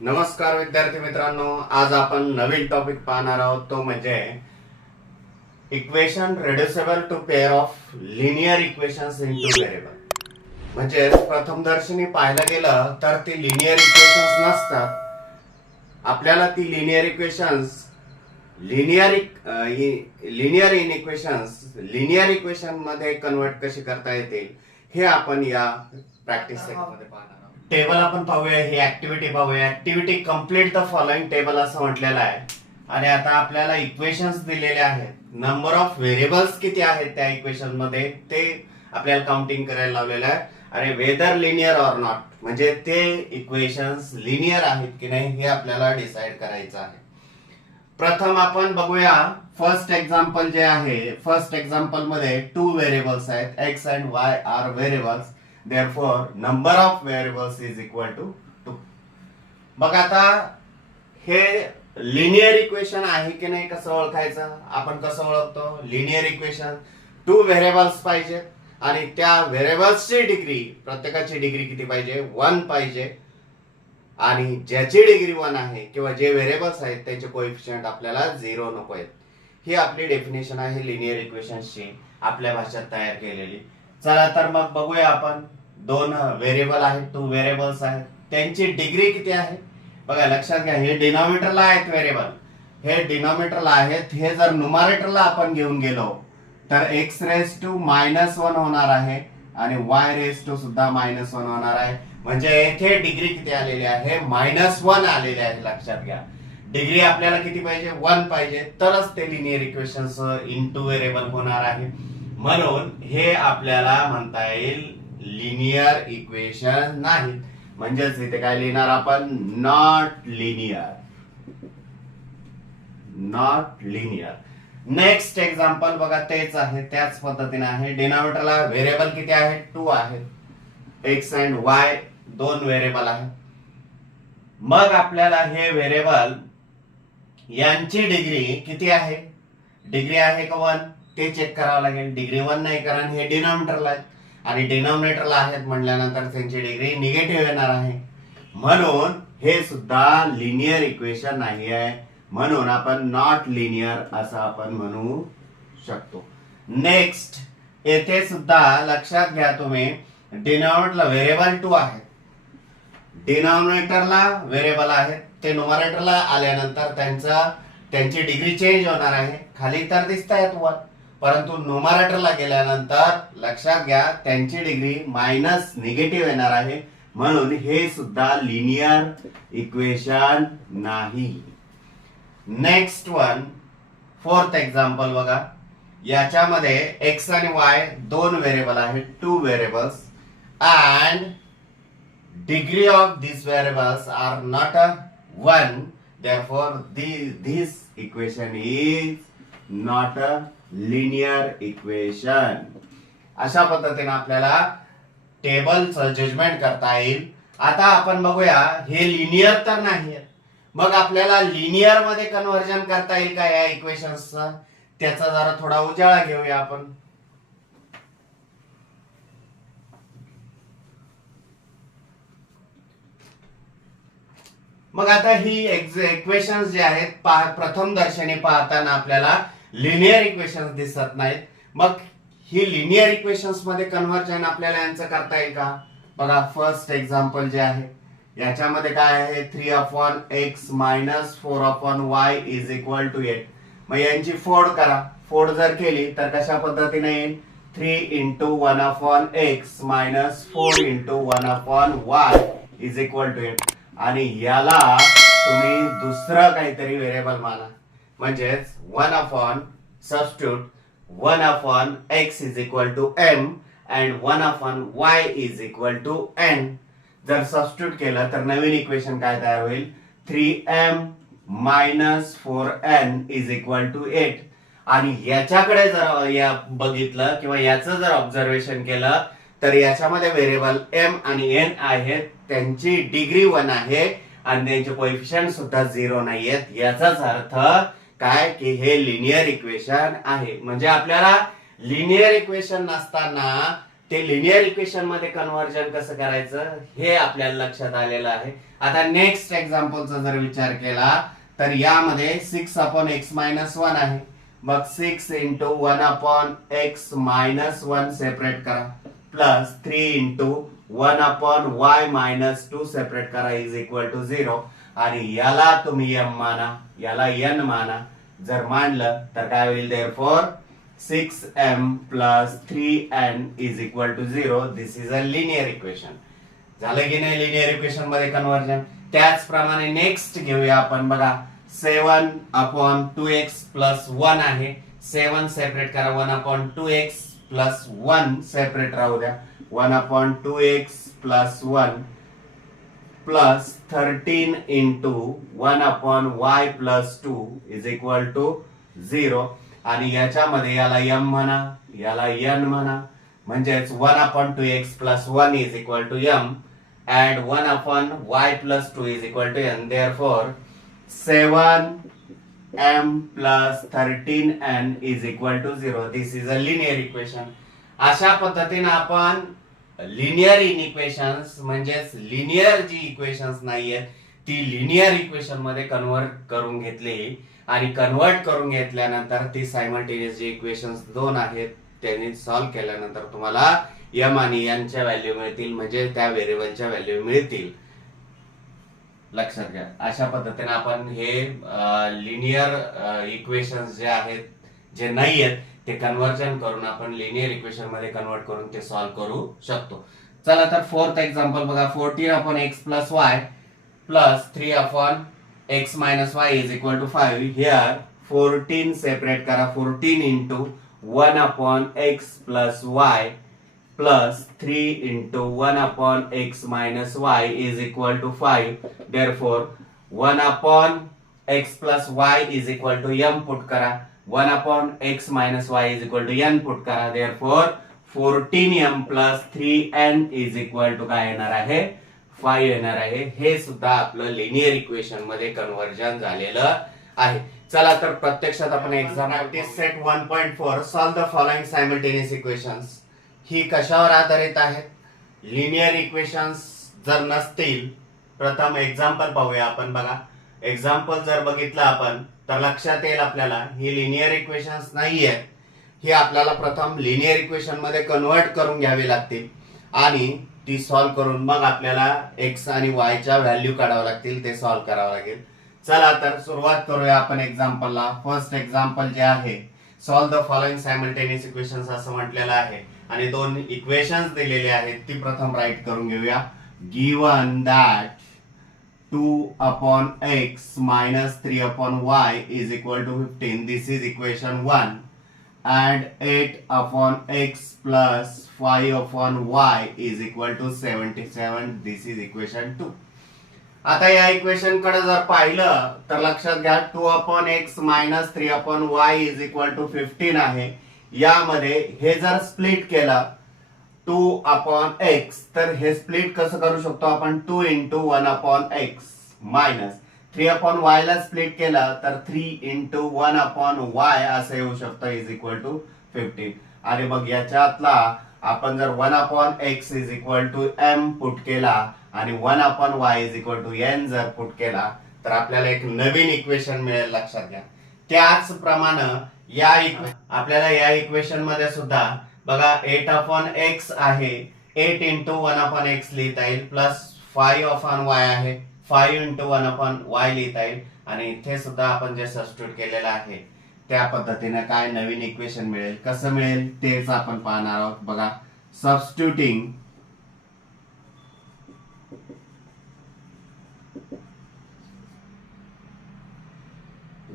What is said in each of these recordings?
नमस्कार विद्यार्थी मित्रांनो, आज आपण नवीन टॉपिक पाहणार आहोत, तो म्हणजे equation reducible to pair of linear equations in two variable. म्हणजे प्रथमदर्शनी पाहायला गेलं तर ती लिनियर इक्वेशन्स नसतात. आपल्याला ती लिनियर इक्वेशन्स लिनियर इक्वेशन मध्ये कन्वर्ट कशी करता येतील हे आपण या प्रॅक्टिस सेटमध्ये पाहणार आहोत. टेबल आपण पाहूया, ही ऍक्टिव्हिटी पाहूया. Activity complete the following table असं म्हटलेलं आहे. आणि आता आपल्याला इक्वेशन्स दिलेले आहेत. नंबर ऑफ व्हेरिएबल्स किती आहेत त्या इक्वेशन मध्ये ते आपल्याला काउंटिंग करायला लावलेलं आहे. आणि वेदर लिनियर ऑर नॉट, म्हणजे ते इक्वेशन्स लिनियर आहेत की नाही हे आपल्याला डिसाइड करायचं आहे. प्रथम आपण बघूया फर्स्ट एक्झाम्पल जे आहे. फर्स्ट एक्झाम्पल मध्ये 2 व्हेरिएबल्स आहेत. x and y are variables, therefore number of variables is equal to 2. बघ आता हे लिनियर इक्वेशन आहे की नाही कसं ओळखायचं, आपण कसं ओळखतो. लिनियर इक्वेशन 2 व्हेरिएबल्स पाहिजे आणि त्या व्हेरिएबल्सची डिग्री, प्रत्येकाची डिग्री किती पाहिजे, 1 पाहिजे. आणि ज्याची डिग्री 1 आहे किंवा जे व्हेरिएबल्स आहेत त्याचे कोएफिशियंट आपल्याला 0 नको आहेत. ही आपली डेफिनेशन आहे लिनियर इक्वेशन्सची, आपल्या भाषेत तयार केलेली. चला तर मग बघूया आपण. 2 व्हेरिएबल आहेत, 2 व्हेरिएबल्स आहेत, त्यांची डिग्री किती आहे बघा. लक्षात घ्या, हे डिनॉमिनेटरला आहेत व्हेरिएबल, हे डिनॉमिनेटरला आहेत. हे जर न्यूमरेटरला आपण घेऊन गेलो तर x रेज टू -1 होणार आहे आणि y रेज टू सुद्धा -1 होणार आहे. म्हणजे येथे डिग्री किती आलेली आहे, -1 आलेली आहे. लक्षात घ्या, डिग्री आपल्याला किती पाहिजे, 1 पाहिजे, तरच ते लिनियर इक्वेशन्स इनटू व्हेरिएबल होणार आहे. म्हणून हे आपल्याला म्हणता येईल लिनियर इक्वेशन नाही. म्हणजेच इथे काय लिहिणार आपण, not linear. Not linear. Next example बघा, तेच आहे, त्याच पद्धतीने आहे. डिनॉमिनेटरला व्हेरिएबल किती आहेत, 2 आहेत. x and y 2 व्हेरिएबल आहेत. मग आपल्याला हे व्हेरिएबल यांची डिग्री किती आहे, डिग्री आहे का 1 ते चेक करावं लागेल. डिग्री 1 नाही, कारण हे डिनॉमिनेटरला आहेत आणि डिनॉमिनेटरला आहेत म्हटल्यानंतर त्यांची डिग्री निगेटिव्ह येणार आहे. म्हणून हे सुद्धा लिनियर इक्वेशन नाही आहे. म्हणून आपण नॉट लिनियर असं आपण म्हणू शकतो. नेक्स्ट, येथे सुद्धा लक्षात घ्या तुम्ही, डिनॉमिनेटरला व्हेरिएबल 2 आहे, डिनॉमिनेटरला व्हेरिएबल आहेत, ते न्यूमरेटरला आल्यानंतर त्यांची डिग्री चेंज होणार आहे. खाली तर दिसत आहेत 1, परंतु न्यूमरेटरला गेल्यानंतर लक्षात घ्या त्यांची डिग्री मायनस निगेटिव्ह येणार आहे. म्हणून हे सुद्धा लिनियर इक्वेशन नाही. नेक्स्ट वन, फोर्थ एक्झाम्पल बघा. याच्यामध्ये x आणि y 2 व्हेरिएबल आहेत, 2 variables, and degree of these variables are not 1, therefore this equation is not a linear equation. अशा पद्धतीने आपल्याला टेबलचं जजमेंट करता येईल. आता आपण बघूया, हे लिनियर तर नाही, मग आपल्याला लिनियर मध्ये कन्व्हर्जन करता येईल का या इक्वेशन्सचं, त्याचा जरा थोडा उजाळा घेऊया आपण. मग आता ही इक्वेशन्स जे आहेत, प्रथम दर्शनी पाहताना आपल्याला लिनियर इक्वेशन्स दिसत नाहीत. मग ही लिनियर इक्वेशन्स मध्ये कन्व्हर्जन आपल्याला यांचं करता येईल का बघा. फर्स्ट एक्झाम्पल जे आहे याच्यामध्ये काय आहे, 3/x - 4/y is equal to 8. मग यांची फोड करा. फोड जर केली तर कशा पद्धतीने येईल, 3 × 1/x - 4 × 1/y is equal to 8. आणि याला तुम्ही दुसरं काहीतरी व्हेरिएबल माना, म्हणजेच 1 substitute 1/x is equal to m and 1/y is equal to n. जर सबस्टिट्यूट केलं तर नवीन इक्वेशन काय तयार होईल, 3m - 4n is equal to 8. आणि याच्याकडे जर या बघितलं किंवा याचं जर ऑब्झर्वेशन केलं तर याच्यामध्ये व्हेरिएबल m आणि n आहेत, त्यांची डिग्री 1 आहे आणि त्यांचे कोएफिशियंट सुद्धा 0 नाहीयेत. याचाच अर्थ काय की हे लिनियर इक्वेशन आहे. म्हणजे आपल्याला लिनियर इक्वेशन नसताना ते लिनियर इक्वेशन मध्ये कन्व्हर्जन कसं करायचं हे आपल्याला लक्षात आलेलं आहे. आता नेक्स्ट एक्झाम्पलचा जर विचार केला तर यामध्ये 6/x-1 आहे. मग 6 इंटू 1/x-1 सेपरेट करा प्लस 3 इंटू 1/y-2 सेपरेट करा इज इक्वल टू 0. आणि याला तुम्ही m माना, याला n माना. जर मानलं तर काय होईल? Therefore 6m plus 3n is equal to 0. This is a linear equation. झालं की नाही लिनियर इक्वेशन मध्ये कन्व्हर्जन? त्याचप्रमाणे नेक्स्ट घेऊया आपण. बघा 7/2x plus 1 आहे. 7 सेपरेट करा, 1/2x plus 1 सेपरेट राहू द्या. 1/2x plus 1 plus 13 into 1/y plus 2 is equal to 0. आणि याच्यामध्ये याला m म्हणा, याला n म्हणा. म्हणजेच 1/2x plus 1 is equal to m and 1/y plus 2 is equal to n. Therefore 7m plus 13n is equal to 0. This is a linear equation. अशा पद्धतीने आपण लिनियर इक्वेशन्स म्हणजेच लिनियर जी इक्वेशन्स नाहीयेत ती लिनियर इक्वेशन मध्ये convert करून घेतली. आणि कन्वर्ट करून घेतल्यानंतर ती सायमल्टेनियस जे इक्वेशन्स दोन आहेत त्यांनी सॉल्व्ह केल्यानंतर तुम्हाला m आणि n च्या व्हॅल्यू मिळतील, म्हणजे त्या व्हेरिएबलच्या व्हॅल्यू मिळतील. लक्षात घ्या. अशा पद्धतीने आपण हे लिनियर इक्वेशन्स जे आहेत जे नाही आहेत ते कन्वर्जन करून आपण लिनियर इक्वेशन मध्ये कन्वर्ट करून ते सॉल्व्ह करू शकतो. चला तर फोर्थ एक्झाम्पल बघा. 14/x plus y plus 3/x minus y is equal to 5. Here 14 separate करा. 14 into 1/x plus y plus 3 into 1/x minus y is equal to 5. Therefore 1/x plus y is equal to m put करा. 1/x minus y is equal to n put करा. Therefore 14m plus 3n is equal to काय येणार आहे? 5 येणार आहे. हे सुद्धा आपलं लिनियर इक्वेशन मध्ये कन्वर्जन झालेलं आहे. चला तर प्रत्यक्षात आपण exam set 1.4 solve the following simultaneous equations ही कशावर आधारित आहेत? लिनियर इक्वेशन्स जर नसतील, प्रथम एक्झाम्पल पाहूया आपण. बघा एक्झाम्पल जर बघितलं आपण तर लक्षात येईल आपल्याला ही लिनियर इक्वेशन्स नाही आहेत. ही आपल्याला प्रथम लिनियर इक्वेशन मध्ये कन्वर्ट करून घ्यावी लागतील आणि ती सॉल्व्ह करून मग आपल्याला x आणि y च्या व्हॅल्यू काढाव्या लागतील, ते सॉल्व्ह करावं लागेल. चला तर सुरुवात करूया आपण एक्झाम्पलला. फर्स्ट एक्झाम्पल जे आहे solve the following simultaneous equations असं म्हटलेलं आहे आणि दोन इक्वेशन्स दिलेले आहेत ती प्रथम राईट करून घेऊया. Given that 2/x minus 3/y is equal to 15. This is equation 1. And 8/x plus 5/y is equal to 77. This is equation 2. आता या इक्वेशन कडे जर पाहिलं तर लक्षात घ्या 2/x minus 3/y is equal to 15 आहे. यामध्ये हे जर स्प्लिट केलं 2/x तर हे स्प्लिट कसं करू शकतो आपण? 2 into 1/x minus 3/y ला स्प्लिट केलं तर 3 into 1/y असं येऊ शकतं इज इक्वल टू 15. आणि मग याच्यातला आपण जर 1/x is equal to m put केला आणि 1/y is equal to n जर पुट केला तर आपल्याला एक नवीन इक्वेशन मिळेल. लक्षात घ्या. त्याचप्रमाणे आपल्याला या इक्वेशन मध्ये सुद्धा बघा 8/x आहे. 8 into 1/x लिहिता येईल प्लस 5/y आहे. 5 into 1/y लिहिता येईल आणि इथे सुद्धा आपण जे सबस्टिट्यूट केलेलं आहे त्या पद्धतीने काय नवीन इक्वेशन मिळेल. कसं मिळेल तेच आपण पाहणार आहोत. बघा substituting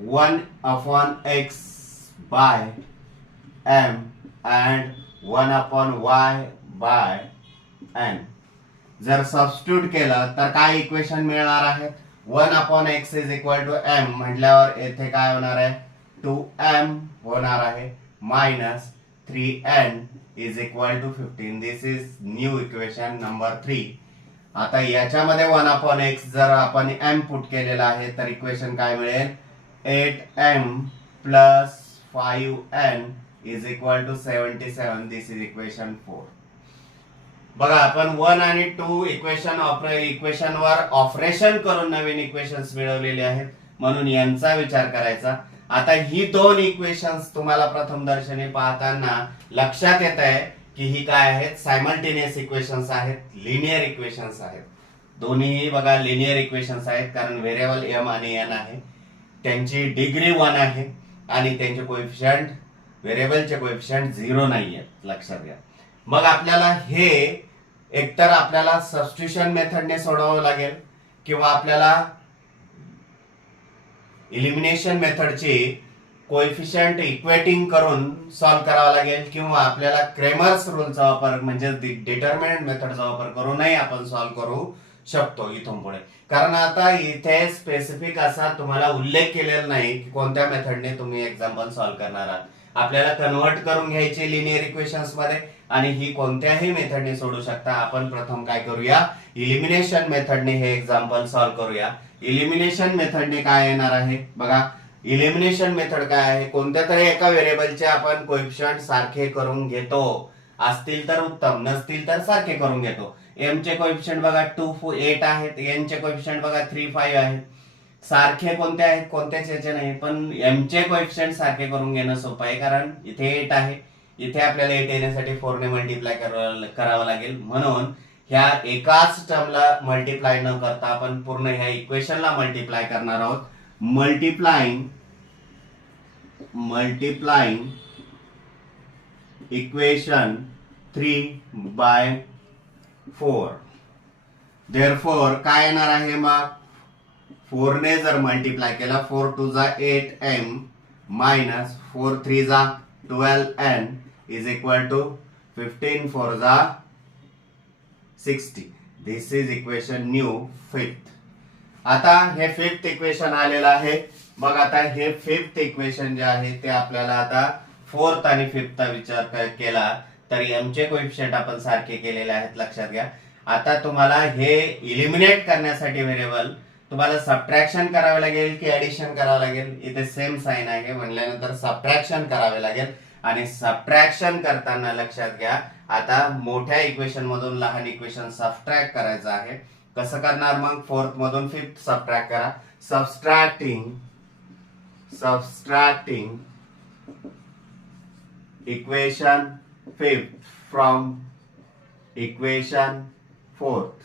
1/x by m and 1/y by n. जर सबस्टिट्यूट केलं तर काय इक्वेशन मिळणार आहे? 1/x is equal to m म्हटल्यावर येथे काय होणार आहे? 2m होणार आहे minus 3n is equal to 15. This is new equation number 3. आता याच्यामध्ये 1/x जर आपण m पुट केलेला आहे तर इक्वेशन काय मिळेल? 8m plus 5n is equal to 77. This is equation 4. बघा आपण 1 आणि 2 इक्वेशनवर ऑपरेशन करून नवीन इक्वेशन्स मिळवलेले आहेत, म्हणून यांचा विचार करायचा. आता ही दोन इक्वेशन्स तुम्हाला प्रथम दर्शनी पाहताना लक्षात येत आहे की ही काय आहेत, सायमल्टेनियस इक्वेशन्स आहेत, लिनियर इक्वेशन्स आहेत. दोन्हीही बघा लिनियर इक्वेशन्स आहेत, कारण व्हेरिएबल m आणि n आहे, त्यांची डिग्री 1 आहे आणि त्यांचे कोएफिशियंट, व्हेरिएबलचे कोएफिशियंट 0 नाही आहेत, लक्षात घ्या. मग आपल्याला हे एकतर आपल्याला सबस्टिट्यूशन मेथडने सोडवावं लागेल किंवा आपल्याला इलिमिनेशन मेथडची कोएफिशियंट इक्वेटिंग करून सॉल्व्ह करावा लागेल, किंवा आपल्याला क्रेमर्स रूलचा वापर म्हणजे डिटर्मिनंट मेथडचा वापर करूनही आपण सॉल्व्ह करू शकतो इथून पुढे. कारण आता इथे स्पेसिफिक असा तुम्हाला उल्लेख केलेला नाही की कोणत्या मेथडने तुम्ही एक्झाम्पल सॉल्व्ह करणार आहात. आपल्याला कन्वर्ट करून घ्यायचे लिनियर इक्वेशन्स मध्ये आणि ही कोणत्याही मेथडने सोडू शकता. आपण प्रथम काय करूया, इलिमिनेशन मेथडने हे एक्झाम्पल सॉल्व्ह करूया. इलिमिनेशन मेथडने काय येणार आहे बघा. इलिमिनेशन मेथड काय आहे, कोणत्या तरी एका व्हेरिएबलचे आपण कोएफिशियंट सारखे करून घेतो, असतील तर उत्तम, नसतील तर सारखे करून घेतो. m चे कोएफिशियंट बघा 2 8 आहेत, n चे कोएफिशियंट बघा 3 5 आहेत. सारखे कोणते आहेत, कोणत्याच याचे नाही, पण m चे कोएफिशियंट सारखे करून घेणं सोपं आहे, कारण इथे 8 आहे, इथे आपल्याला 8 येण्यासाठी 4 ने मल्टिप्लाय करावं लागेल. म्हणून ह्या एकाच टर्मला मल्टिप्लाय न करता आपण पूर्ण ह्या इक्वेशनला मल्टिप्लाय करणार आहोत. Multiplying equation 3/4. देअरफॉर काय येणार आहे मग, 4 ने जर मल्टिप्लाय केला, 4 2 जा 8m मायनस 4 3 जा 12n इज इक्वल टू 15 4 जा 60. दिस इज इक्वेशन न्यू 5th. आता हे 5th इक्वेशन आलेलं आहे. मग आता हे 5th इक्वेशन जे आहे ते आपल्याला आता 4th आणि 5th चा विचार केला तर m चे कोएफिशियंट आपण सारखे केलेले आहेत, लक्षात घ्या. आता तुम्हाला हे इलिमिनेट करण्यासाठी व्हेरिएबल तुम्हाला सबट्रॅक्शन करावे लागेल की ऍडिशन करावं लागेल. इथे सेम साइन आहे म्हणल्यानंतर सबट्रॅक्शन करावे लागेल. आणि सबट्रॅक्शन करताना लक्षात घ्या, आता मोठ्या इक्वेशन मधून लहान इक्वेशन सबट्रॅक्ट करायचं आहे. कसं करणार मग, 4th मधून 5th सबट्रॅक्ट करा. Subtracting equation 5th from equation 4th.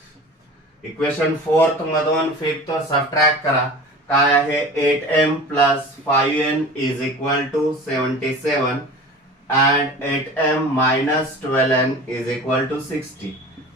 Equation 4th मधून 5th सबट्रॅक्ट करा. काय आहे, 8m plus 5n is equal to 77 and 8m minus 12n is equal to 60.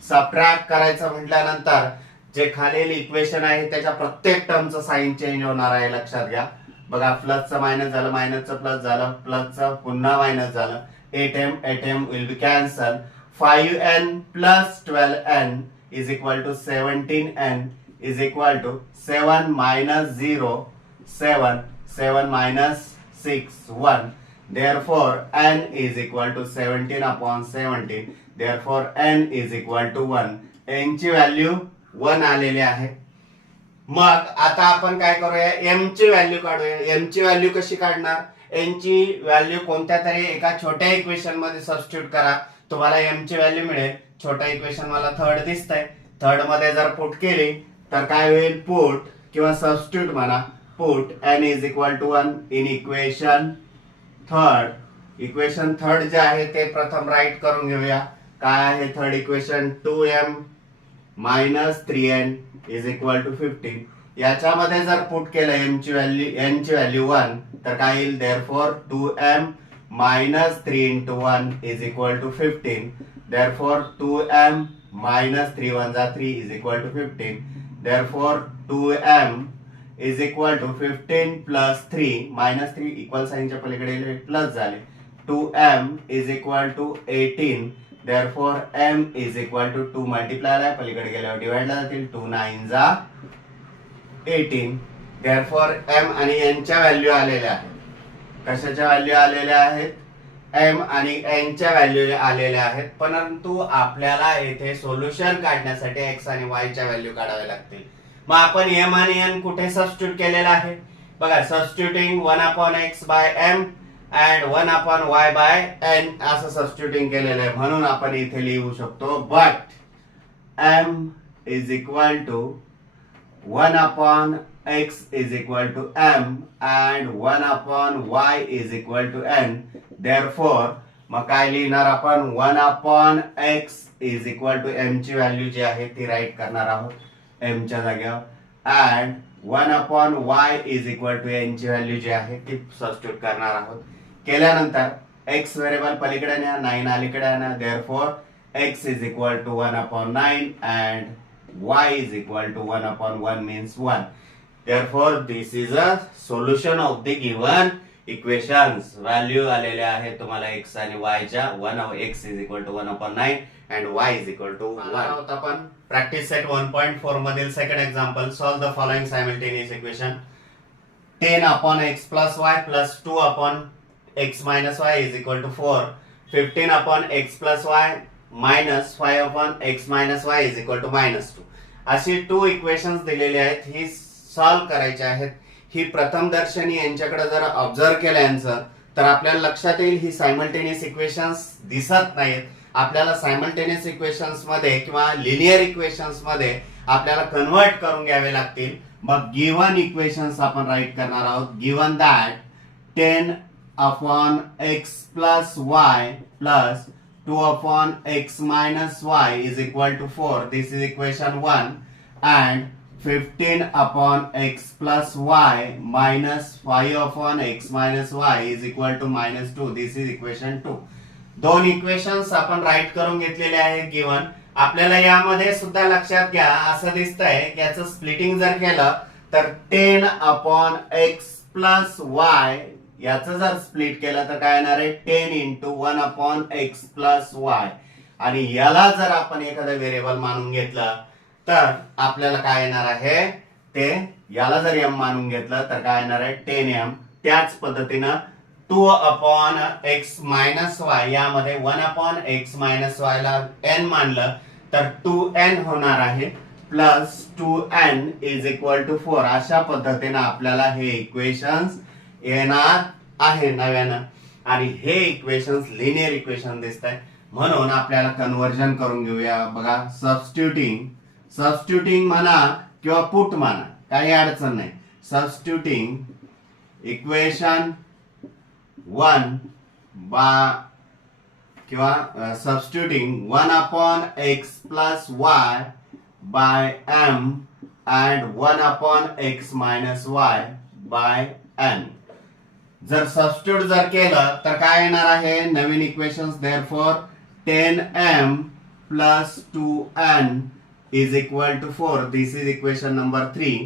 Subtract करायचं म्हटल्यानंतर जे खालील इक्वेशन आहे त्याच्या प्रत्येक टर्मचं साइन चेंज होणार आहे, लक्षात घ्या. बघा, प्लसचं मायनस झालं, मायनसचं प्लस झालं, प्लसचं पुन्हा मायनस झालं. 8m will be cancelled. 5n plus 12n is equal to 17n is equal to 7 minus 0 7 7 minus 6 1. Therefore n is equal to 17 upon 17. Therefore n is equal to 1. n ची value 1 आलेली आहे. मग आता आपण काय करूया, m ची व्हॅल्यू काढूया. m ची व्हॅल्यू कशी काढणार, n ची व्हॅल्यू कोणत्या तरी एका छोट्या इक्वेशन मध्ये सबस्टिट्यूट करा, तुम्हाला m ची व्हॅल्यू मिळेल. छोटा इक्वेशन मला थर्ड दिसतंय, थर्ड मध्ये जर पुट केली तर काय होईल, पुट किंवा सबस्टिट्यूट म्हणा, put n is equal to 1 in equation third. Equation third जे आहे ते प्रथम राईट करून घेऊया. काय आहे third equation, 2m minus 3n is equal to 15. याच्यामध्ये जर पुट केलं n ची व्हॅल्यू 1 तर काय येईल, therefore 2m minus 3 into 1 is equal to 15. Therefore 2m minus 3 1 जा 3 is equal to 15. Therefore 2m is equal to 15 plus 3 minus 3 equal साइनच्या पलीकडे plus झाले. 2m is equal to 18. Therefore m is equal to 2 multiply आला, पलीकडे गेल्यावर डिवाइडला जातील. 2 9 जा 18. Therefore m आणि n च्या व्हॅल्यू आलेल्या आहेत. कशाच्या व्हॅल्यू आलेल्या आहेत, m आणि n च्या व्हॅल्यू आलेल्या आहेत. परंतु आपल्याला येथे सोल्युशन काढण्यासाठी x आणि y च्या व्हॅल्यू काढाव्या लागतील. मग आपण m आणि n कुठे सबस्टिट्यूट केलेला आहे बघा. Substituting 1 upon x by m and 1/y/n असं सबस्टिट्यूटिंग केलेलं आहे. म्हणून आपण इथे लिहू शकतो but m is equal to 1/x is equal to m and 1/y is equal to n. Therefore, मग काय लिहिणार आपण 1/x is equal to m ची व्हॅल्यू जी आहे ती राईट करणार आहोत m च्या जागेवर and 1/y is equal to n ची व्हॅल्यू जी आहे ती सबस्टिट्यूट करणार आहोत. केल्यानंतर x व्हेरिएबल पलीकडे न्या 9 अलीकडे आणा. Therefore, x is equal to 1/9 and y is equal to 1/1 means 1. Therefore, this is a solution of the given equations. Value आलेले आहे तुम्हाला x आणि y च्या. x is equal to 1/9 and y is equal to 1. आपण practice set 1.4 मधील second example. Solve the following simultaneous equation. 10/x plus y plus 2/x minus y is equal to 4. 15/x plus y minus 5/x minus y is equal to -2. अशी 2 equations दिलेली आहेत. ही solve करायची आहेत. ही प्रथमदर्शनी यांच्याकडे जर observe केलं यांचं तर आपल्याला लक्षात येईल ही सायमल्टेनियस इक्वेशन्स दिसत नाहीत. आपल्याला सायमल्टेनियस इक्वेशन्स मध्ये किंवा लिनियर इक्वेशन्स मध्ये आपल्याला कन्वर्ट करून घ्यावे लागतील. मग गिवन इक्वेशन्स आपण राईट करणार आहोत. Given that 10/x plus y plus 2/x minus y is equal to 4. This is equation 1. And 15/x plus y minus 5/x minus y is equal to -2. This is equation 2. दोन equations आपण right करून घेतलेले आहे given. आपल्याला यामध्ये सुद्धा लक्षात घ्या असं दिसतंय की याचं स्प्लिटिंग जर केलं तर 10/x plus y याचं जर स्प्लिट केलं तर काय येणार आहे 10 into 1/x plus y. आणि याला जर आपण एखादं व्हेरिएबल मानून घेतलं तर आपल्याला काय येणार आहे ते याला जर m मानून घेतलं तर काय येणार आहे 10m. त्याच पद्धतीनं 2/x minus y यामध्ये 1/x minus y ला n मानलं तर 2n होणार आहे plus 2n is equal to 4. अशा पद्धतीनं आपल्याला हे इक्वेशन्स येणार आहे नव्यानं. आणि हे इक्वेशन्स लिनियर इक्वेशन दिसत आहे. म्हणून आपल्याला कन्वर्जन करून घेऊया. बघा सबस्टिट्यूटिंग म्हणा किंवा पुट म्हणा काही अडचण नाही. सबस्टिट्यूटिंग इक्वेशन 1 किंवा substituting 1/x plus y by m and 1/x minus y by n. जर सबस्टिट्यूट जर केलं तर काय येणार आहे नवीन equations. Therefore 10m plus 2n is equal to 4. This is equation number 3.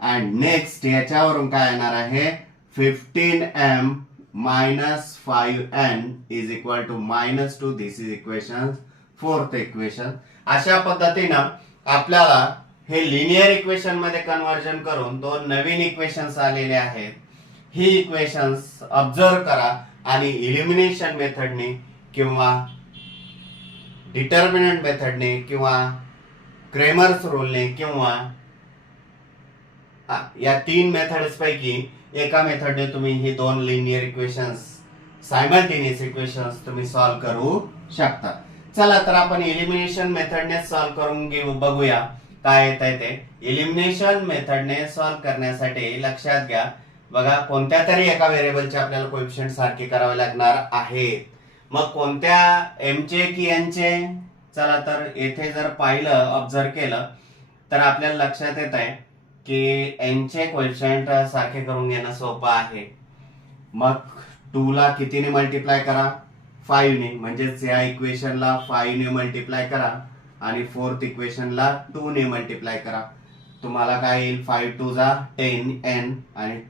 And next याच्यावरून काय येणार आहे 15m minus 5n is equal to -2. This is equation 4th equation. अशा पद्धतीनं आपल्याला हे लिनियर इक्वेशन मध्ये कन्वर्जन करून दोन नवीन इक्वेशन्स आलेले आहेत. ही इक्वेशन्स ऑब्झर्व करा आणि इलिमिनेशन मेथडने किंवा डिटर्मिनंट मेथडने किंवा क्रेमर्स रूलने किंवा या 3 मेथड्स पैकी एका मेथडने तुम्ही ही दोन लिनियर इक्वेशन्स सायमल्टेनियस इक्वेशन्स तुम्ही सॉल्व करू शकता. चला तर आपण एलिमिनेशन मेथडने सॉल्व करून घेऊ. बघूया काय येत आहे ते. एलिमिनेशन मेथडने सॉल्व करण्यासाठी लक्षात घ्या बघा कोणत्या तरी एका व्हेरिएबलचे आपल्याला कोएफिशिएंट सारखे करावे लागणार आहेत. मग कोणत्या m चे की n चे. चला तर येथे जर पाहिलं ऑब्झर्व केलं तर आपल्याला लक्षात येत आहे की n चे कोएफिशिएंट सारखे करून घेणं सोपं आहे. मग 2 ला कितीने मल्टिप्लाय करा 5 ने. म्हणजेच या इक्वेशनला 5 ने मल्टिप्लाय करा आणि 4th इक्वेशनला 2 ने मल्टिप्लाय करा. तुम्हाला काय येईल 5 2 जा 10n आणि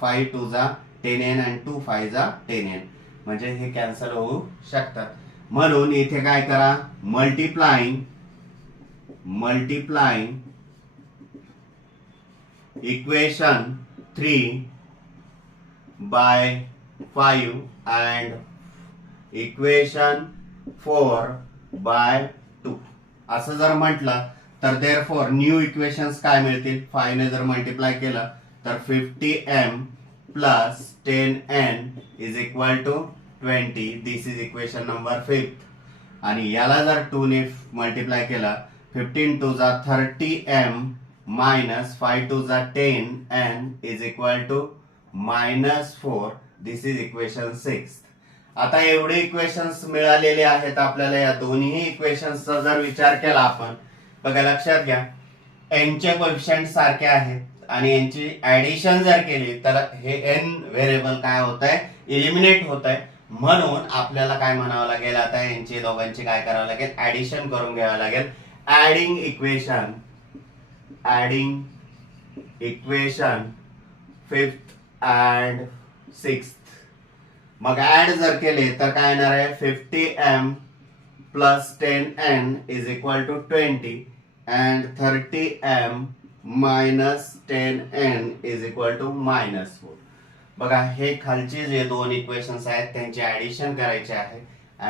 5 2 जा 10n आणि 2 5 जा 10n. म्हणजे हे कॅन्सल होऊ शकतात. म्हणून इथे काय करा multiplying equation 3 by 5 and equation 4 by 2 असं जर म्हटलं तर देअरफॉर न्यू इक्वेशन्स काय मिळतील 5 ने जर मल्टिप्लाय केलं तर 50m plus 10n is equal to 20. This is equation number 5. आणि याला जर 2 ने मल्टिप्लाय केला 15 to the 30m minus 5 to the 10n is equal to minus 4. This is equation 6. आता एवढे इक्वेशन्स मिळालेले आहेत आपल्याला. या दोन्ही इक्वेशन्सचा जर विचार केला आपण, बघा लक्षात घ्या, n चे कोएफिशिएंट सारखे आहेत आणि यांची ऍडिशन जर केली तर हे n व्हेरिएबल काय होत आहे, इलिमिनेट होत आहे. म्हणून आपल्याला काय म्हणावं लागेल, आता यांची दोघांची काय करावं लागेल, ऍडिशन करून घ्यावं लागेल. Adding equation 5th and 6th. मग ऍड जर केले तर काय येणार आहे, 50m plus 10n is equal to 20 and 30m minus 10n is equal to minus 4. बघा हे खालचे जे दोन इक्वेशन्स आहेत त्यांची ऍडिशन करायचे आहे.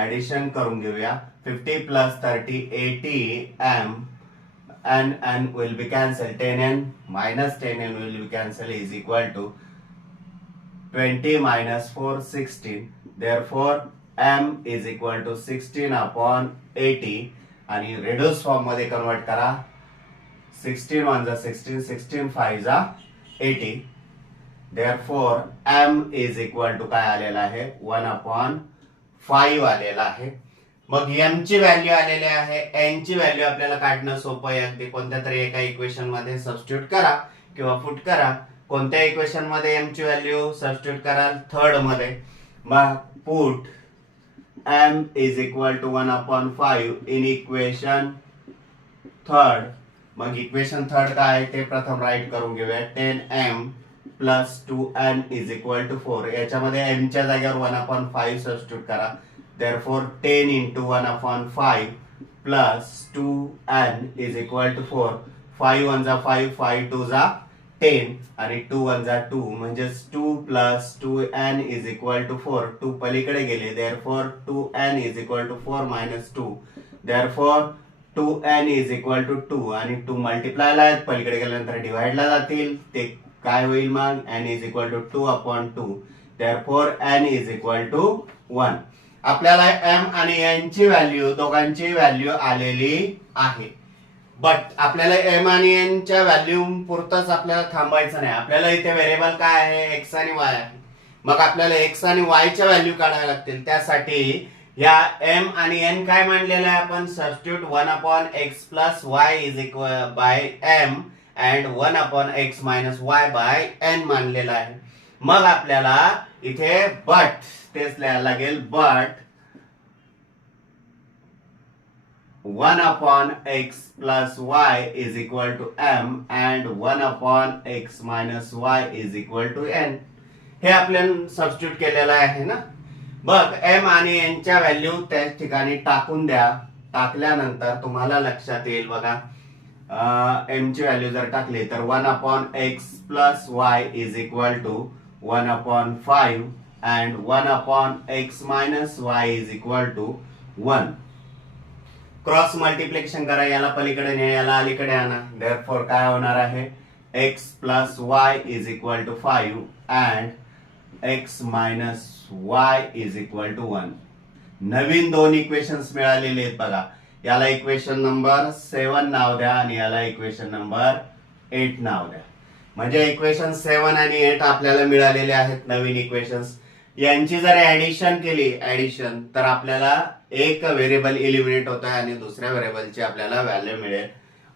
ऍडिशन करून घेऊया. 50 plus 30 80m and will be cancelled. 10n minus 10n will be cancelled is equal to 20 minus 4 16. Therefore m is equal to 16 upon 80 आणि रेड्यूस फॉर्म मध्ये कन्वर्ट करा. 16 1 जा 16, 16 5 जा 80. Therefore m is equal to काय आलेला आहे, 1 upon 5 आलेला आहे. मग m ची व्हॅल्यू आलेली आहे. n ची व्हॅल्यू आपल्याला काढणं सोपं आहे. अगदी कोणत्या तरी एका इक्वेशन मध्ये सबस्टिट्यूट करा किंवा पुट करा. कोणत्या इक्वेशन मध्ये m ची व्हॅल्यू सबस्टिट्यूट कराल, थर्ड मध्ये. मग put m is equal to 1 upon 5 in equation third. मग इक्वेशन थर्ड काय आहे ते प्रथम राईट करून घेऊया. 10m plus 2n is equal to 4. याच्यामध्ये m च्या जागेवर 1 upon 5 सबस्टिट्यूट करा. Therefore 10 into 1 upon 5 plus 2n is equal to 4. 5 1 जा 5, 5 2 जा 10 आणि 2 1 जा 2 म्हणजे 2 plus 2n is equal to 4. 2 पलीकडे गेले. Therefore 2n is equal to 4 minus 2. Therefore 2n is equal to 2 आणि 2 मल्टिप्लाय ला आहेत, पलीकडे गेल्यानंतर डिवाइड ला जातील. ते काय होईल मग, n is equal to 2 upon 2. Therefore n is equal to 1. आपल्याला m आणि n ची व्हॅल्यू, दोघांची व्हॅल्यू आलेली आहे. बट आपल्याला m आणि n च्या व्हॅल्यू पुरतच आपल्याला थांबायचं नाही. आपल्याला इथे व्हेरिएबल काय आहे, x आणि y आहे. मग आपल्याला x आणि y च्या व्हॅल्यू काढाव्या लागतील. त्यासाठी या m आणि n काय मांडलेलं आहे आपण, substitute 1 upon x plus y is equal by m and 1 upon x minus y by n मानलेला आहे. मग आपल्याला इथे बट तेच लिहायला लागेल. But 1 upon x plus y is equal to m and 1 upon x minus y is equal to n. हे आपल्याला सबस्टिट्यूट केलेलं आहे ना. बघ m आणि n च्या व्हॅल्यू त्या ठिकाणी टाकून द्या. टाकल्यानंतर तुम्हाला लक्षात येईल बघा, m ची व्हॅल्यू जर टाकली तर 1 upon x plus y is equal to 1 upon 5 and 1 upon x minus y is equal to 1. Cross multiplication करा. याला पलीकडे न्या, याला अलीकडे आणा. देअरफॉर काय होणार आहे, x plus y is equal to 5 and x minus y is equal to 1. नवीन दोन इक्वेशन्स मिळालेले आहेत बघा. याला इक्वेशन नंबर 7 नाव द्या आणि याला इक्वेशन नंबर 8 नाव द्या. म्हणजे इक्वेशन 7 आणि 8 आपल्याला मिळालेले आहेत नवीन इक्वेशन्स. यांची जर ऍडिशन केली, तर आपल्याला एक व्हेरिएबल इलिमिनेट होत आहे आणि दुसऱ्या व्हेरिएबलची आपल्याला व्हॅल्यू मिळेल.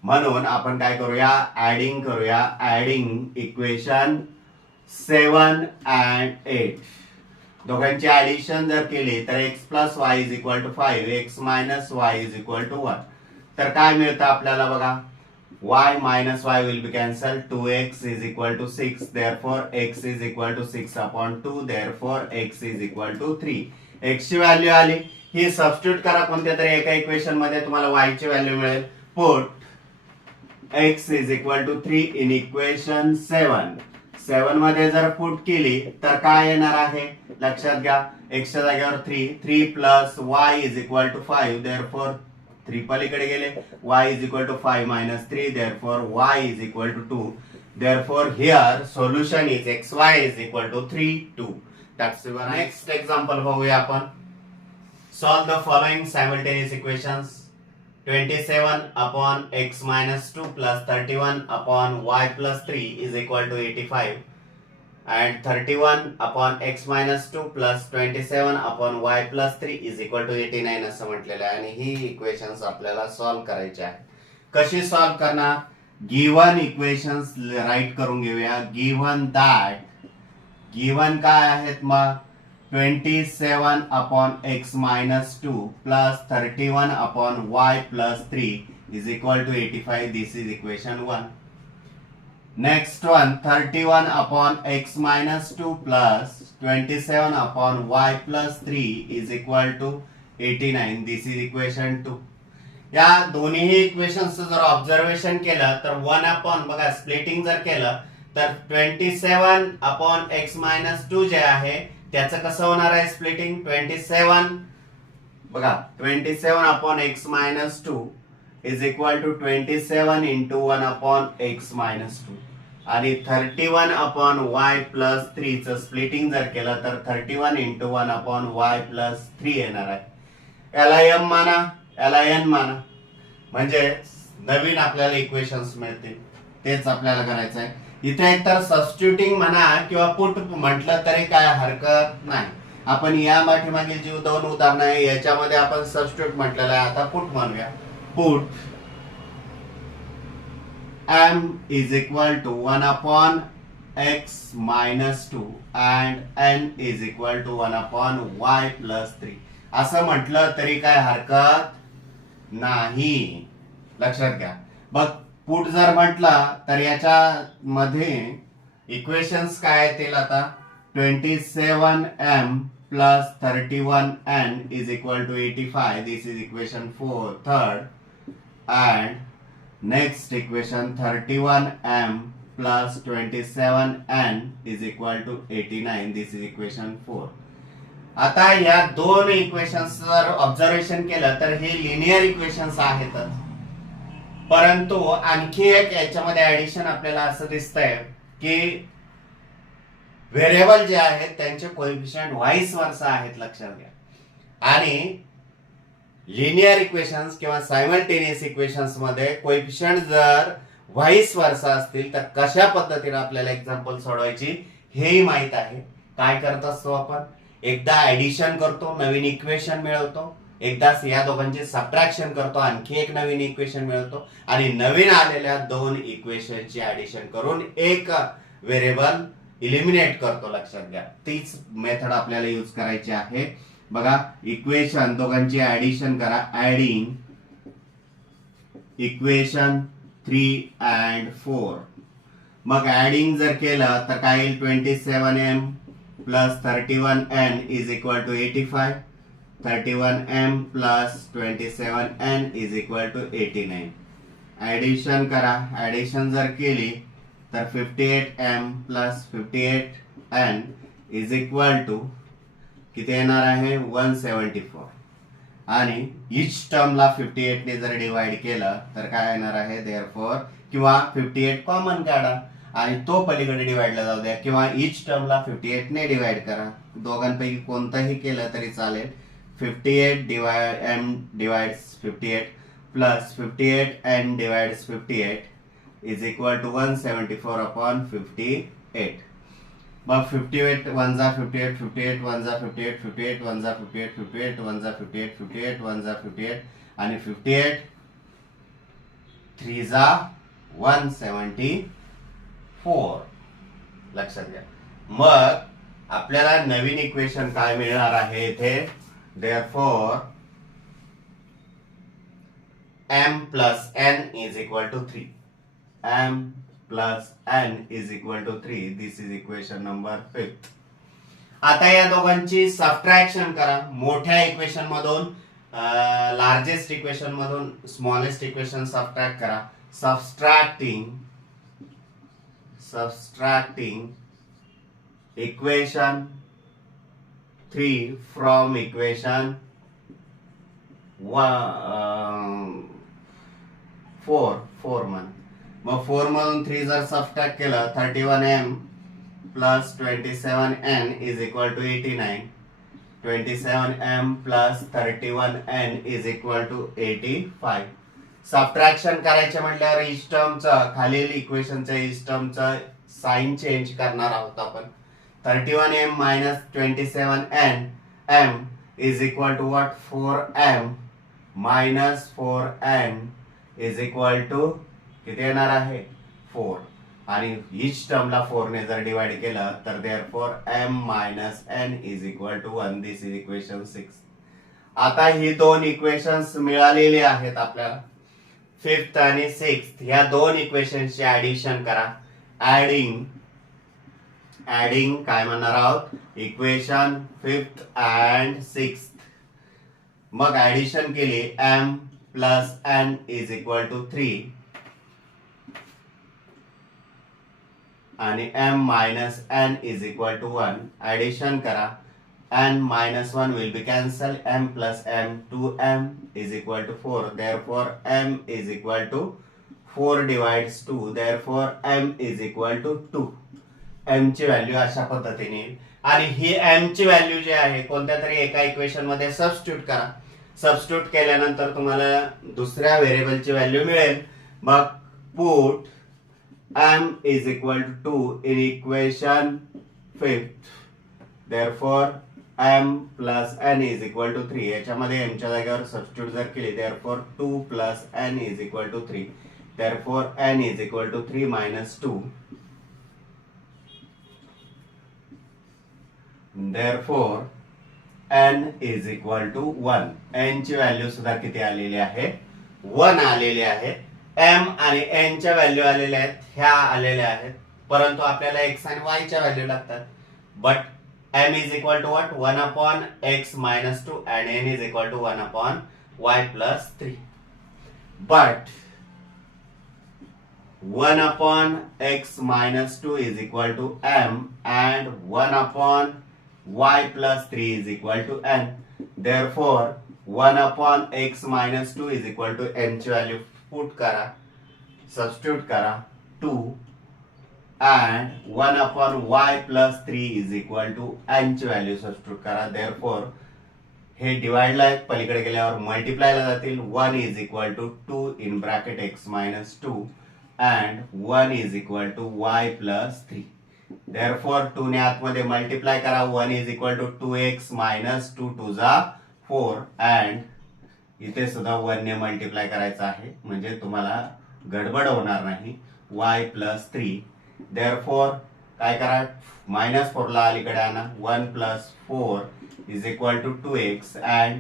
म्हणून आपण काय करूया, ऍडिंग करूया. Adding equation 7 and 8. दोघांची ऍडिशन जर केली तर x plus y is equal to 5, x minus y is equal to 1. तर काय मिळतं आपल्याला बघा, y minus y will be cancelled. 2x is equal to 6. Therefore x is equal to 6 upon 2. Therefore x is equal to 3. x ची value आली. ही substitute करा कोणत्या तरी एका इक्वेशन मध्ये, तुम्हाला y ची व्हॅल्यू मिळेल. Put x is equal to 3 in equation 7. 7 मध्ये जर पुट केली तर काय येणार आहे, लक्षात घ्या. x च्या जागेवर 3, 3 plus y is equal to 5. Therefore 3 पलीकडे गेले. y is equal to 5 minus 3. Therefore y is equal to 2. Therefore, here solution is xy is equal to 3, 2. That's the one. Next example बघूया आपण. Solve the following simultaneous equations. 27 upon x minus 2 plus 31 upon y plus 3 is equal to 85. And 31 upon x minus 2 plus 27 upon y plus 3 is equal to 89 असं म्हटलेलं आहे. आणि ही equations आपल्याला solve करायची आहे. कशी सॉल्व करणार? गिवन इक्वेशन्स राईट करून घेऊया. गिवन काय आहेत मग? 27 upon x minus 2 plus 31 upon y plus 3 is equal to 85. This is equation 1. Next one, 31 upon x minus 2 plus 27 upon y plus 3 is equal to 89. This is equation 2. या दोन्ही equations जर observation केलं तर 1 upon बघा splitting जर केलं तर 27 upon x minus 2 जे आहे त्याचं कसं होणार आहे स्प्लिटिंग? 27 बघा 27 upon x minus 2 is equal to 27 into 1 upon x minus 2 आणि 31 अपॉन y प्लस 3 चं स्प्लिटिंग जर केलं तर 31 इंटू 1 अपॉन y प्लस 3 येणार आहे. याला m माना, याला n माना, म्हणजे नवीन आपल्याला इक्वेशन्स मिळतील. तेच आपल्याला करायचं आहे. इथे एकतर सबस्टिट्यूटिंग म्हणा किंवा पुट म्हटलं तरी काय हरकत नाही. आपण या पाठीमागील जी 2 उदाहरणं आहे याच्यामध्ये आपण सबस्टिट्यूट म्हटलेलं आहे. आता पुट म्हणूया. Put m is equal to 1 upon x minus 2 and n is equal to 1 upon y plus 3 असं म्हटलं तरी काय हरकत नाही. लक्षात घ्या. बघ पुट जर म्हटला तर याच्या मध्ये इक्वेशन्स काय येतील आता? 27m plus 31n is equal to 85. This is equation 4 third. And next equation 31m plus 27n is equal to 89. This is equation 4. आता या दोन इक्वेशन्स जर ऑब्झर्वेशन केलं तर हे लिनियर इक्वेशन्स आहेतच, परंतु आणखी एक याच्यामध्ये ऍडिशन आपल्याला असं दिसतंय की व्हेरिएबल जे आहेत त्यांचे कोएफिशिएंट व्हाईस वर्सा आहेत. लक्षात घ्या. आणि लिनियर इक्वेशन्स किंवा सायमल्टेनियस इक्वेशन्स मध्ये कोएफिशिएंट जर व्हाईस वर्सा असतील तर कशा पद्धतीने आपल्याला एक्झाम्पल सोडवायची हेही माहित आहे. काय करत असतो आपण? एकदा ऍडिशन करतो, नवीन इक्वेशन मिळवतो, एकदाच या दोघांचे सबट्रॅक्शन करतो, आणखी एक नवीन इक्वेशन मिळवतो आणि नवीन आलेल्या 2 इक्वेशनची ऍडिशन करून एक व्हेरिएबल इलिमिनेट करतो. लक्षात घ्या. तीच मेथड आपल्याला यूज करायची आहे. बघा इक्वेशन दोघांची ऍडिशन करा. Adding equation 3 and 4. मग ऍडिंग जर केलं तर काय येईल? 27m plus 31n is equal to 85. 31m plus 27n is equal to 89. Addition करा. ऍडिशन जर केली तर 58m plus 58n is equal to किती येणार आहे? 174. आणि इच टर्मला 58 ने जर डिवाइड केलं तर काय येणार आहे? देअरफॉर किंवा 58 कॉमन काढा आणि तो पलीकडे डिवाइडला जाऊ द्या किंवा इच टर्मला 58 ने डिवाइड करा. दोघांपैकी कोणताही केलं तरी चालेल. 58 m divides 58 plus 58n divides 58 is equal to 174 upon 58. मग 58 1 जा 58 58 1 जा 58 58 1 जा 58 58 1 जा 58 58 1 जा 58 आणि 58 3 जा 174. लक्षात घ्या. मग आपल्याला नवीन इक्वेशन काय मिळणार आहे इथे? Therefore m plus n is equal to 3. m plus n is equal to 3. This is equation number 5. आता या दोघांची सबट्रॅक्शन करा. मोठ्या इक्वेशन मधून लार्जेस्ट इक्वेशन मधून स्मॉलेस्ट इक्वेशन सबट्रॅक्ट करा. Subtracting equation 3 from equation 4 man. मग 4 मधून 3 जर सबट्रॅक्ट केलं 31m plus 27n is equal to 89. 27m plus 31n is equal to 85. Subtraction करायचे म्हटल्यावर इच टर्मचं खालील इक्वेशनच्या इच टर्मचं साइन चेंज करणार आहोत आपण. 31m minus 27n m is equal to what 4m minus 4n is equal to किती येणार आहे 4. आणि इच टर्मला 4 ने जर डिवाइड केलं तर therefore m minus n is equal to 1. This is equation 6. आता ही दोन इक्वेशन्स मिळालेली आहेत आपल्याला. 5th आणि 6th या दोन इक्वेशन्सचे ऍडिशन करा. ऍडिंग काय म्हणणार आहोत इक्वेशन 5th अँड 6th. मग ऍडिशन केली m plus n is equal to 3 आणि m minus n is equal to 1. Addition करा. n minus 1 will be cancelled. m plus m 2m is equal to 4. Therefore m is equal to 4 divides 2. Therefore m is equal to 2. m ची value अशा पद्धतीने येईल. आणि ही m ची value जी आहे कोणत्या तरी एका इक्वेशन मध्ये सबस्टिट्यूट करा. सबस्टिट्यूट केल्यानंतर तुम्हाला दुसऱ्या व्हेरिएबलची व्हॅल्यू मिळेल. मग put m is equal to 2 in equation 5th. Therefore m plus n is equal to 3. याच्यामध्ये m च्या जागेवर सबस्टिट्यूट जर केली therefore 2 plus n is equal to 3. Therefore n is equal to 3 minus 2. Therefore n is equal to 1. n ची value सुद्धा किती आलेली आहे 1 आलेली आहे. m आणि n च्या व्हॅल्यू आलेल्या आहेत ह्या आलेल्या आहेत परंतु आपल्याला x आणि y च्या व्हॅल्यू लागतात. But m is equal to what 1 upon x minus 2 and n is equal to 1 upon y plus 3. But 1 upon x minus 2 is equal to m and 1 upon y plus 3 is equal to n. Therefore 1 upon x minus 2 is equal to n ची value put करा substitute करा 2 and 1 upon y plus 3 is equal to n ची value substitute करा. therefore हे डिवाइडला आहेत पलीकडे गेल्यावर मल्टिप्लायला जातील. 1 is equal to 2 in bracket x minus 2 and 1 is equal to y plus 3. therefore 2 ने आतमध्ये मल्टिप्लाय करा. 1 is equal to 2x minus 2 2 जा 4 and इथे सुद्धा 1 ने मल्टिप्लाय करायचं आहे म्हणजे तुम्हाला गडबड होणार नाही. y plus 3. therefore काय करा मायनस 4 ला अलीकडे आणा. 1 plus 4 is equal to 2x and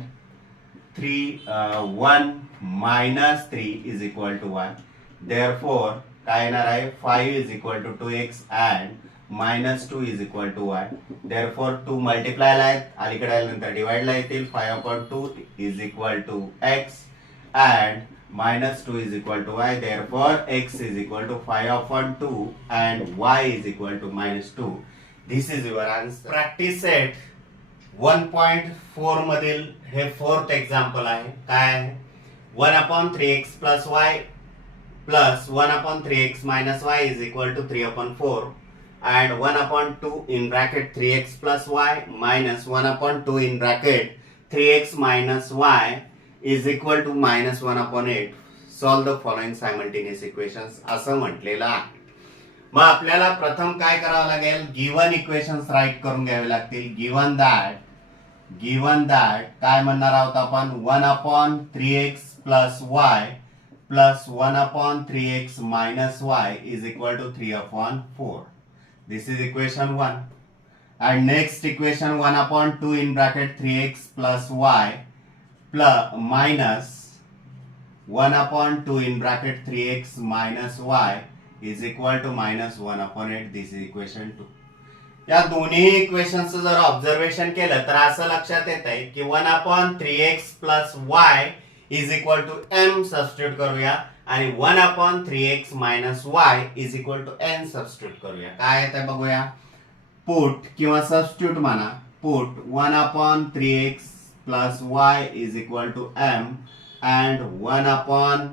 1 minus 3 is equal to 1. therefore काय येणार आहे 5 is equal to 2x and minus 2 is equal to y. therefore 2 मल्टिप्लायला आहेत अलीकडे आल्यानंतर डिवाइडला येतील. 5 upon 2 is equal to x and minus 2 is equal to y. therefore x is equal to 5 upon 2 and y is equal to minus 2. this is your answer. practice set 1.4 मधील हे 4th example आहे. काय आहे 1 upon 3x plus y plus 1 upon 3x minus y is equal to 3 upon 4 and 1 upon 2 in bracket 3x plus y minus 1 upon 2 in bracket 3x minus y is equal to minus 1 upon 8. Solve the following simultaneous equations असं म्हटलेलं आहे. मग आपल्याला प्रथम काय करावं लागेल given equations right करून घ्यावे लागतील. गिवन दॅट काय म्हणणार आहोत आपण 1 upon 3x plus y plus 1 upon 3x minus y is equal to 3 upon 4. This is equation 1. And next equation 1 upon 2 in bracket 3x plus y plus minus 1 upon 2 in bracket 3x minus y is equal to minus 1 upon 8. This is equation 2. या दोन्ही इक्वेशनचं जर observation केलं तर असं लक्षात येत आहे की 1 upon 3x plus y is equal to m substitute करूया आणि 1 upon 3x minus y is equal to n substitute करूया. काय येतं बघूया. पुट किंवा सबस्टिट्यूट म्हणा. Put 1 upon 3x plus y is equal to m and 1 upon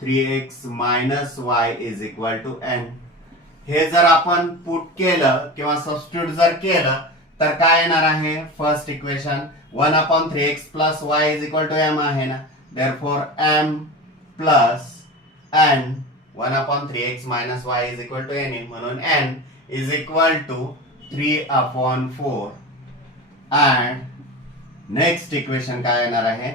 3x minus Y is equal to N. हे जर आपण पुट केलं किंवा सबस्टिट्यूट जर केलं तर काय येणार आहे? First equation 1/3x plus Y is equal to M आहे ना. Therefore M plus N 1/3x minus Y is equal to N, म्हणून N is equal to 3/4. And next equation काय येणार आहे?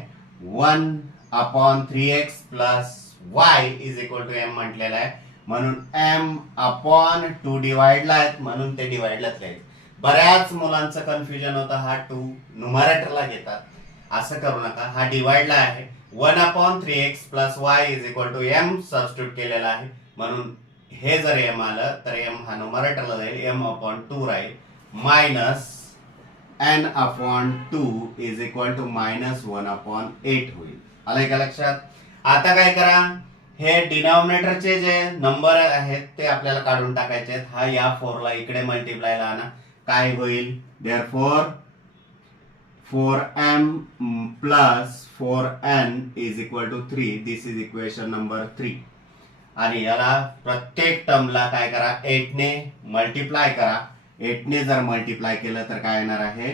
1/3x plus Y is equal to M म्हटलेलं आहे, म्हणून m/2 डिवाइडला आहेत म्हणून ते डिवाइडलाच आहेत. बऱ्याच मुलांचं कन्फ्युजन होतं, हा 2 न्यूमरेटरला घेतात. असं करू नका, हा डिवाइडला आहे. 1/3x plus Y is equal to M substitute केलेला आहे, म्हणून हे जर एम आलं तर एम हा न्यूमरेटरला जाईल, m/2 राहील, minus n/2 is equal to minus 1/8 होईल. आलंय का लक्षात? आता काय करा, हे डिनॉमिनेटरचे जे नंबर आहेत ते आपल्याला काढून टाकायचे आहेत. हा या 4 ला इकडे मल्टिप्लायला आणा, काय होईल? Therefore 4m plus 4n is equal to 3. This is equation number 3. आणि याला प्रत्येक टर्मला काय करा, 8 ने मल्टिप्लाय करा. 8 ने जर मल्टिप्लाय केलं तर काय येणार आहे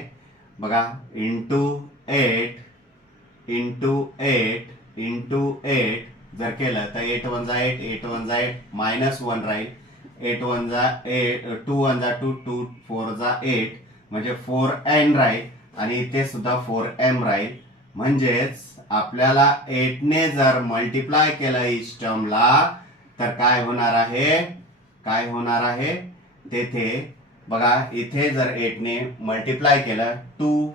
बघा, इंटू 8 इंटू 8 इंटू 8 जर केलं तर 8 1 जा 8 8 1 जा 8 मायनस 1 राहील. 8 1 जा 8 2 1 जा 2 2 4 जा 8 म्हणजे 4n राहील आणि इथे सुद्धा 4m राहील. म्हणजेच आपल्याला 8 ने जर मल्टिप्लाय केलं इच टर्मला तर काय होणार आहे? काय होणार आहे? तेथे बघा, इथे जर 8 ने मल्टिप्लाय केलं 2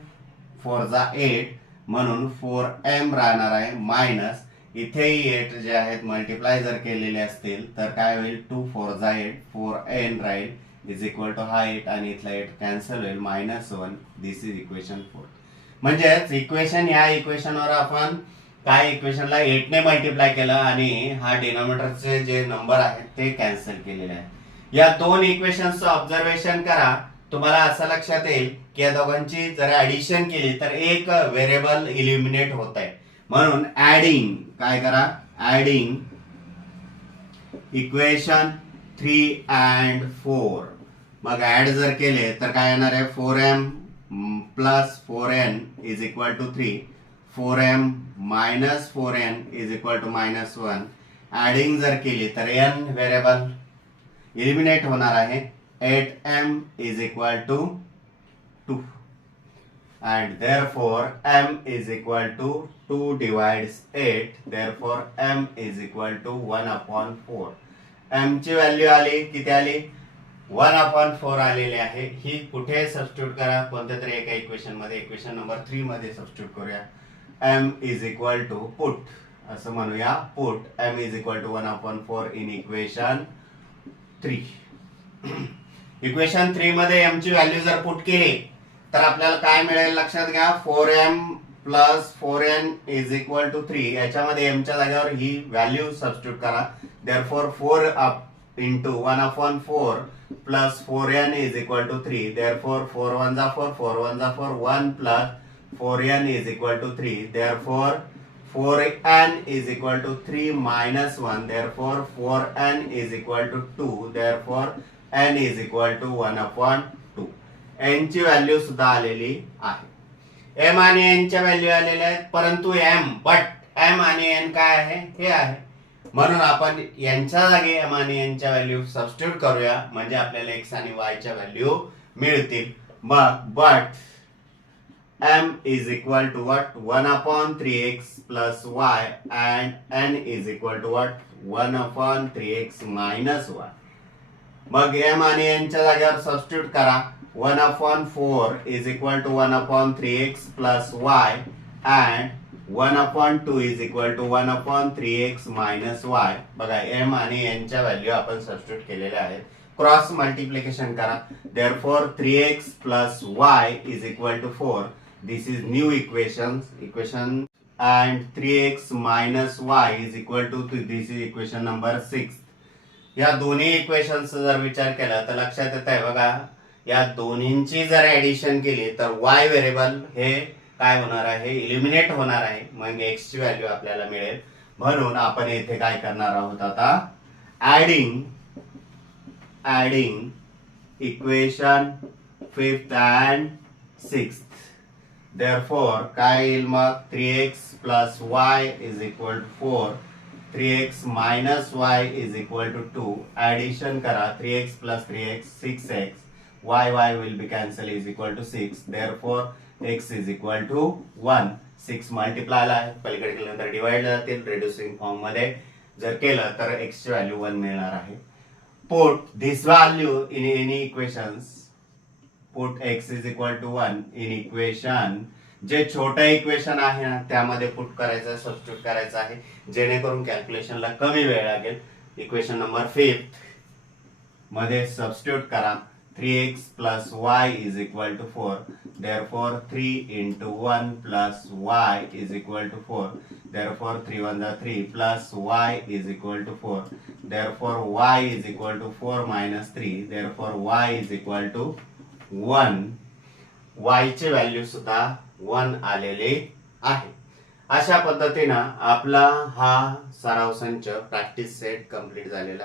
4 जा 8 म्हणून 4m राहणार आहे, मायनस इथेही 8 जे आहेत मल्टिप्लाय जर केलेले असतील तर काय होईल? 2 4 जा 8 4n राहील इज इक्वल टू हा 8 आणि इथला 8 कॅन्सल होईल, मायनस 1. This is equation 4. म्हणजेच इक्वेशन, ह्या इक्वेशनवर आपण काय इक्वेशनला 8 ने मल्टिप्लाय केलं आणि हा डिनॉमिनेटरचे जे नंबर आहेत ते कॅन्सल केलेले आहेत. या दोन इक्वेशनचं ऑब्झर्वेशन करा, तुम्हाला असं लक्षात येईल की या दोघांची जर ऍडिशन केली तर एक व्हेरिएबल इलिमिनेट होत आहे. म्हणून ऍडिंग काय करा, ऍडिंग इक्वेशन 3 and 4. मग ऍड जर केले तर काय येणार आहे? 4m plus 4n is equal to 3. 4m minus 4n is equal to minus 1. Adding जर केली तर n व्हेरिएबल इलिमिनेट होणार आहे. 8m is equal to 2 and therefore m is equal to 2 divides 8. Therefore m is equal to 1/4. m ची value आली, किती आली? 1/4 आलेली आहे. ही कुठे सबस्टिट्यूट करा? कोणत्या तरी एका इक्वेशन मध्ये, इक्वेशन नंबर 3 मध्ये सबस्टिट्यूट करूया. m is equal to put असं म्हणूया, put m is equal to 1/4 in equation 3. Equation 3 मध्ये m ची व्हॅल्यू जर पुट केली तर आपल्याला काय मिळेल लक्षात घ्या. 4m plus 4n is equal to 3. याच्यामध्ये m च्या जागेवर ही व्हॅल्यू सबस्टिट्यूट करा. Therefore 4 into 1/4 plus 4n is equal to 3. Therefore 4 1 जा 4 4 1 जा 4 1 plus 4n is equal to 3. Therefore 4n is equal to 3 minus 1. Therefore 4n is equal to 2. Therefore n is equal to 1/2. n ची value सुद्धा आलेली आहे. m आणि n च्या value आलेल्या आहेत, परंतु m आणि n काय आहे? हे आहे. म्हणून आपण यांच्या जागी m आणि n च्या व्हॅल्यू सबस्टिट्यूट करूया, म्हणजे आपल्याला x आणि y च्या व्हॅल्यू मिळतील. मग but m is equal to what? 1/3x plus y and n is equal to what? 1/3x minus y. मग m आणि n च्या जागेवर सबस्टिट्यूट करा. 1/4 is equal to 1/3x plus y and 1/2 is equal to 1/3x minus y. बघा m आणि n च्या value आपण substitute केलेल्या आहेत. क्रॉस मल्टिप्लिकेशन करा. Therefore 3x plus y is equal to 4. This is new equation and 3x minus y is equal to this is equation number 6. या दोन्ही equations जर विचार केला तर लक्षात येत आहे बघा, या दोन्हींची जर ऍडिशन केली तर y व्हेरिएबल हे काय होणार आहे? इलिमिनेट होणार आहे. म्हणजे x ची व्हॅल्यू आपल्याला मिळेल. म्हणून आपण येथे काय करणार आहोत आता, adding equation 5th and 6th. Therefore काय येईल मग, 3x plus y is equal to 4, 3x minus y is equal to 2. Addition करा, 3x plus 3x 6x, y will be cancel is equal to 6. Therefore x is equal to 1. 6 multiply आहे, पलीकडे केल्यानंतर divide जातील reducing form मध्ये जर केलं तर x ची व्हॅल्यू 1 मिळणार आहे. Put this value in any equations. Put x is equal to 1 in equation. जे छोटं इक्वेशन आहे ना त्यामध्ये पुट करायचं, सबस्टिट्यूट करायचं आहे, जेणेकरून कॅल्क्युलेशनला कमी वेळ लागेल. इक्वेशन नंबर 5 मध्ये सबस्टिट्यूट करा, 3x plus y is equal to 4. Therefore 3 into 1 plus y is equal to 4. Therefore 3 1 are 3 plus y is equal to 4. Therefore y is equal to 4 minus 3. Therefore y is equal to 1. y ची value सुद्धा 1 आलेली आहे. अशा पद्धतीनं आपला हा सराव संच प्रॅक्टिस सेट कंप्लीट झालेला